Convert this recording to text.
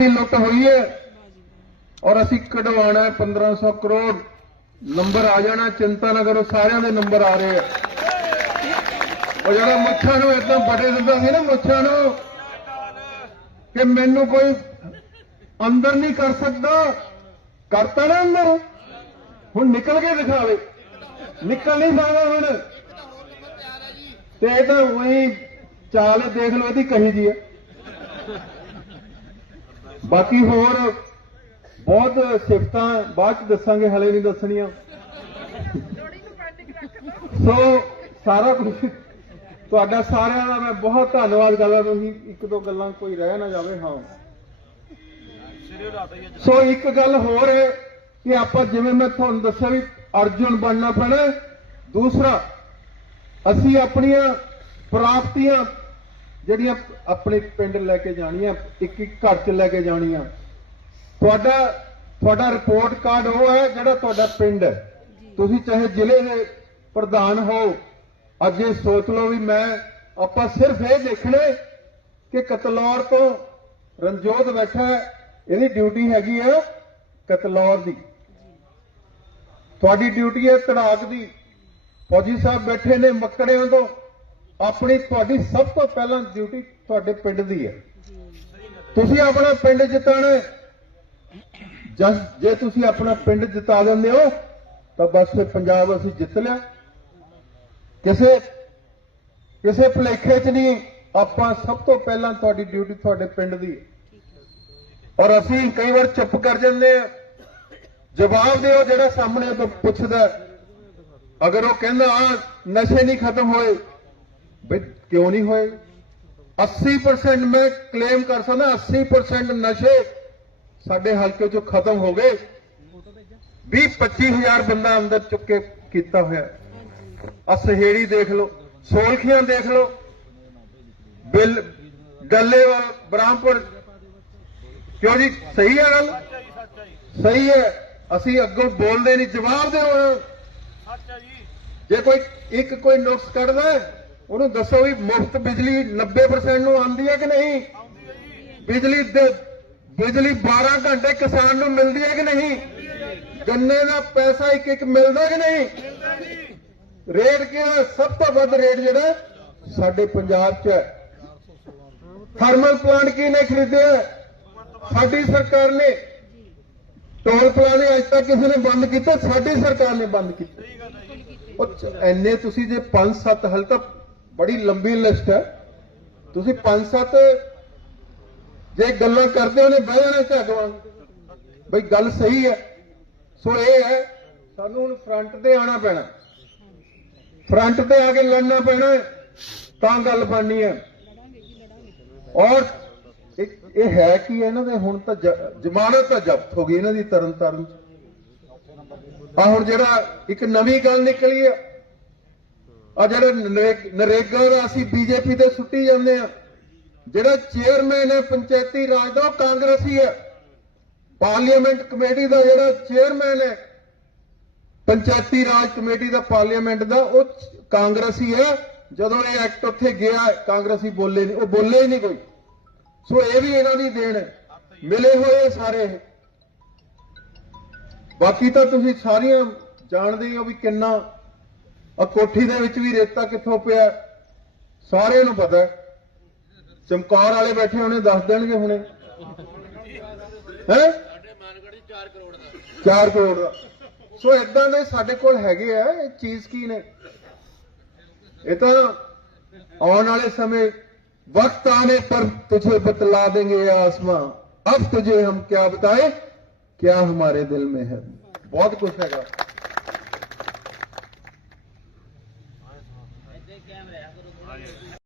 ਦੀ ਲੁੱਟ ਹੋਈ ਹੈ। ਔਰ ਅਸੀਂ ਕਢਵਾਣਾ ਹੈ 1500 ਕਰੋੜ। ਨੰਬਰ ਆ ਜਾਣਾ, ਚਿੰਤਾ ਨਾ ਕਰੋ, ਸਾਰਿਆਂ ਦੇ ਨੰਬਰ ਆ ਰਹੇ ਆ। ਉਹ ਜਿਹੜਾ ਮੁੱਛਾਂ ਨੂੰ ਇਦਾਂ ਵੱਡੇ ਦਿੰਦਾ ਸੀ ਨਾ ਮੁੱਛਾਂ ਨੂੰ, ਕਿ ਮੈਨੂੰ ਕੋਈ ਅੰਦਰ ਨਹੀਂ ਕਰ ਸਕਦਾ। ਕਰਤਾ ਨਾ ਅੰਦਰ। ਹੁਣ ਨਿਕਲ ਕੇ ਦਿਖਾਵੇ। ਨਿਕਲ ਨਹੀਂ ਸਕਦਾ ਹੁਣ। ਤੇ ਇਹ ਤਾਂ ਉਹੀ ਚਾਲ ਦੇਖ ਲਓ ਇਹਦੀ ਕਹੀ ਜੀ ਹੈ। ਬਾਕੀ ਹੋਰ ਬਹੁਤ ਸਿਫਤਾਂ, ਬਾਅਦ ਚ ਦੱਸਾਂਗੇ, ਹਲੇ ਨਹੀਂ ਦੱਸਣੀਆਂ। ਸੋ ਸਾਰਾ ਕੁਝ, ਤੁਹਾਡਾ ਸਾਰਿਆਂ ਦਾ ਮੈਂ ਬਹੁਤ ਧੰਨਵਾਦ ਕਰਦਾ, ਤੁਸੀਂ ਇੱਕ ਦੋ ਗੱਲਾਂ ਕੋਈ ਰਹਿ ਨਾ ਜਾਵੇ, ਹਾਂ। ਸੋ ਇੱਕ ਗੱਲ ਹੋਰ ਹੈ ਕਿ ਆਪਾਂ ਜਿਵੇਂ ਮੈਂ ਤੁਹਾਨੂੰ ਦੱਸਿਆ ਵੀ ਅਰਜੁਨ ਬਣਨਾ ਪੈਣਾ ਦੂਸਰਾ, ਅਸੀਂ ਆਪਣੀਆਂ ਪ੍ਰਾਪਤੀਆਂ ਜਿਹੜੀਆਂ ਆਪਣੇ ਪਿੰਡ ਲੈ ਕੇ ਜਾਣੀਆਂ ਇੱਕ ਇੱਕ ਘਰ 'ਚ ਲੈ ਕੇ ਜਾਣੀਆਂ। ਤੁਹਾਡਾ ਤੁਹਾਡਾ ਰਿਪੋਰਟ ਕਾਰਡ ਉਹ ਹੈ ਜਿਹੜਾ ਤੁਹਾਡਾ ਪਿੰਡ ਹੈ। ਤੁਸੀਂ ਚਾਹੇ ਜ਼ਿਲ੍ਹੇ ਦੇ ਪ੍ਰਧਾਨ ਹੋ ਇਹ ਸੋਚ ਲਓ ਵੀ ਮੈਂ ਆਪਾਂ ਸਿਰਫ ਇਹ ਦੇਖਣਾ ਕਿ ਕਤਲੌਰ ਤੋਂ ਰਣਜੋਤ ਬੈਠਾ ਇਹਦੀ ਡਿਊਟੀ ਹੈਗੀ ਹੈ ਕਤਲੌਰ ਦੀ। ਤੁਹਾਡੀ ਡਿਊਟੀ ਹੈ ਤੜਾਕ ਦੀ। ਫੌਜੀ ਸਾਹਿਬ ਬੈਠੇ ਨੇ ਮੱਕੜਿਆਂ ਤੋਂ। ਆਪਣੀ ਤੁਹਾਡੀ ਸਭ ਤੋਂ ਪਹਿਲਾਂ ਡਿਊਟੀ ਤੁਹਾਡੇ ਪਿੰਡ ਦੀ ਹੈ। ਤੁਸੀਂ ਆਪਣਾ ਪਿੰਡ ਜਿਤਾਣਾ, ਜਸ ਜੇ ਤੁਸੀਂ ਆਪਣਾ ਪਿੰਡ ਜਿਤਾ ਦਿੰਦੇ ਹੋ, ਤਾਂ ਬਸ ਫਿਰ ਪੰਜਾਬ ਅਸੀਂ ਜਿੱਤ ਲਿਆ। ਕਿਸੇ ਕਿਸੇ ਭੁਲੇਖੇ 'ਚ ਨਹੀਂ, ਆਪਾਂ ਸਭ ਤੋਂ ਪਹਿਲਾਂ ਤੁਹਾਡੀ ਡਿਊਟੀ ਤੁਹਾਡੇ ਪਿੰਡ ਦੀ ਹੈ। ਔਰ ਅਸੀਂ ਕਈ ਵਾਰ ਚੁੱਪ ਕਰ ਜਾਂਦੇ ਆ ਜਵਾਬ ਦਿਓ ਜਿਹੜਾ ਸਾਹਮਣੇ ਤੋਂ ਪੁੱਛਦਾ ਅਗਰ ਉਹ ਕਹਿੰਦਾ ਆ ਨਸ਼ੇ ਨਹੀਂ ਖਤਮ ਹੋਏ ਬਈ ਕਿਉਂ ਨਹੀਂ ਹੋਏ? 80% ਮੈਂ ਕਲੇਮ ਕਰ ਸਕਦਾ 80% ਨਸ਼ੇ ਸਾਡੇ ਹਲਕੇ ਚੋਂ ਖਤਮ ਹੋ ਗਏ। 20 25000 ਬੰਦਾ ਅੰਦਰ ਚੁੱਕੇ ਕੀਤਾ ਹੋਇਆ। ਆ ਸਹੇੜੀ ਦੇਖ ਲਓ ਸੋਲਖੀਆਂ ਦੇਖ ਲਓ। ਬਿੱਲ ਡੱਲੇਵਾਲ ਬ੍ਰਾਹਮਪੁਰ। ਕਿਉਂ ਜੀ? ਸਹੀ ਹੈ ਗੱਲ? ਸਹੀ ਹੈ। ਅਸੀਂ ਅੱਗੋਂ ਬੋਲਦੇ ਨਹੀਂ ਜਵਾਬ ਦਿਓ। ਜੇ। ਕੋਈ ਇੱਕ ਕੋਈ ਨੁਕਸ ਕੱਢਦਾ ਉਹਨੂੰ ਦੱਸੋ ਵੀ ਮੁਫਤ ਬਿਜਲੀ 90% ਨੂੰ ਆਉਂਦੀ ਹੈ ਕਿ ਨਹੀਂ? ਬਿਜਲੀ ਦੇ, ਬਿਜਲੀ 12 ਘੰਟੇ ਕਿਸਾਨ ਨੂੰ ਮਿਲਦੀ ਹੈ ਕਿ ਨਹੀਂ? ਗੰਨੇ ਦਾ ਪੈਸਾ ਇੱਕ ਇੱਕ ਮਿਲਦਾ ਕਿ ਨਹੀਂ? ਰੇਟ ਕਿਹੜਾ ਸਭ ਤੋਂ ਵੱਧ ਰੇਟ ਜਿਹੜਾ ਸਾਡੇ ਪੰਜਾਬ 'ਚ ਹੈ। ਥਰਮਲ ਪਲਾਂਟ ਕਿਹਨੇ ਖਰੀਦਿਆ ਸਾਡੀ ਸਰਕਾਰ ਨੇ। ਟੋਲ ਪਲਾਜ਼ੇ ਅੱਜ ਤੱਕ ਕਿਸੇ ਨੇ ਬੰਦ ਕੀਤਾ, ਸਾਡੀ ਸਰਕਾਰ ਨੇ ਬੰਦ ਕੀਤਾ। ਉਹ ਐਨੇ ਤੁਸੀਂ ਜੇ 5-7 ਹਲ ਤਾਂ ਬੜੀ ਲੰਬੀ ਲਿਸਟ ਹੈ। ਤੁਸੀਂ 5-7 ਜੇ ਗੱਲਾਂ ਕਰਦੇ ਹੋ ਨੇ, ਬਹਿ ਜਾਣਾ ਝੱਗ ਬਈ ਗੱਲ ਸਹੀ ਹੈ। ਸੋ ਇਹ ਹੈ, ਸਾਨੂੰ ਹੁਣ ਫਰੰਟ ਤੇ ਆਣਾ ਪੈਣਾ। ਫਰੰਟ ਤੇ ਆ ਕੇ ਲੜਨਾ ਪੈਣਾ ਤਾਂ ਗੱਲ ਬਣਨੀ ਹੈ। ਔਰ ਇਹ ਹੈ ਕੀ ਇਹਨਾਂ ਦੇ ਹੁਣ ਤਾਂ ਜ਼ਮਾਨਤ ਤਾਂ ਜ਼ਬਤ ਹੋ ਗਈ ਇਹਨਾਂ ਦੀ ਤਰਨ ਤਾਰਨ ਆ ਹੁਣ ਜਿਹੜਾ ਇੱਕ ਨਵੀਂ ਗੱਲ ਨਿਕਲੀ ਹੈ ਆ ਜਿਹੜਾ ਨਰੇ- ਨਰੇਗਾ ਦਾ ਅਸੀਂ ਬੀਜੇਪੀ ਤੇ ਸੁੱਟੀ ਜਾਂਦੇ ਆ। ਜਿਹੜਾ ਚੇਅਰਮੈਨ ਹੈ, ਪੰਚਾਇਤੀ ਰਾਜ ਦਾ, ਉਹ ਕਾਂਗਰਸੀ ਹੈ। ਪਾਰਲੀਮੈਂਟ ਕਮੇਟੀ ਦਾ ਜਿਹੜਾ ਚੇਅਰਮੈਨ ਹੈ, ਪੰਚਾਇਤੀ ਰਾਜ ਕਮੇਟੀ ਦਾ ਪਾਰਲੀਮੈਂਟ ਦਾ, ਉਹ ਕਾਂਗਰਸੀ ਹੈ। ਜਦੋਂ ਇਹ ਐਕਟ ਉੱਥੇ ਗਿਆ, ਕਾਂਗਰਸੀ ਬੋਲੇ ਨਹੀਂ ਉਹ ਬੋਲੇ ਹੀ ਨਹੀਂ ਕੋਈ। ਸੋ ਇਹ ਵੀ ਇਹਨਾਂ ਦੀ ਦੇਣ ਹੈ। ਮਿਲੇ ਹੋਏ ਸਾਰੇ। ਬਾਕੀ ਤਾਂ ਤੁਸੀਂ ਸਾਰੀਆਂ ਜਾਣਦੇ ਹੋ ਵੀ ਕਿੰਨਾ ਆ ਕੋਠੀ ਦੇ ਵਿੱਚ ਵੀ ਰੇਤਾ ਕਿੱਥੋਂ ਪਿਆ ਹੈ। ਸਾਰਿਆਂ ਨੂੰ ਪਤਾ ਹੈ ਚਮਕੌਰ ਵਾਲੇ ਬੈਠੇ ਹੋਣੇ ਦੱਸ ਦੇਣਗੇ ਹੁਣੇ ਹੈ ਸਾਡੇ ਮਾਨਗੜ੍ਹ 4 ਕਰੋੜ ਦਾ 4 ਕਰੋੜ ਦਾ ਸੋ ਇਦਾਂ ਦੇ ਸਾਡੇ ਕੋਲ ਹੈਗੇ ਆ ਇਹ ਚੀਜ਼ ਕੀ ਨੇ ਇਹ ਤਾਂ ਆਉਣ ਵਾਲੇ समय वक्त आने पर तुझे बतला देंगे ये आसमां अब तुझे हम क्या बताएं क्या हमारे दिल में है बहुत कुछ हैगा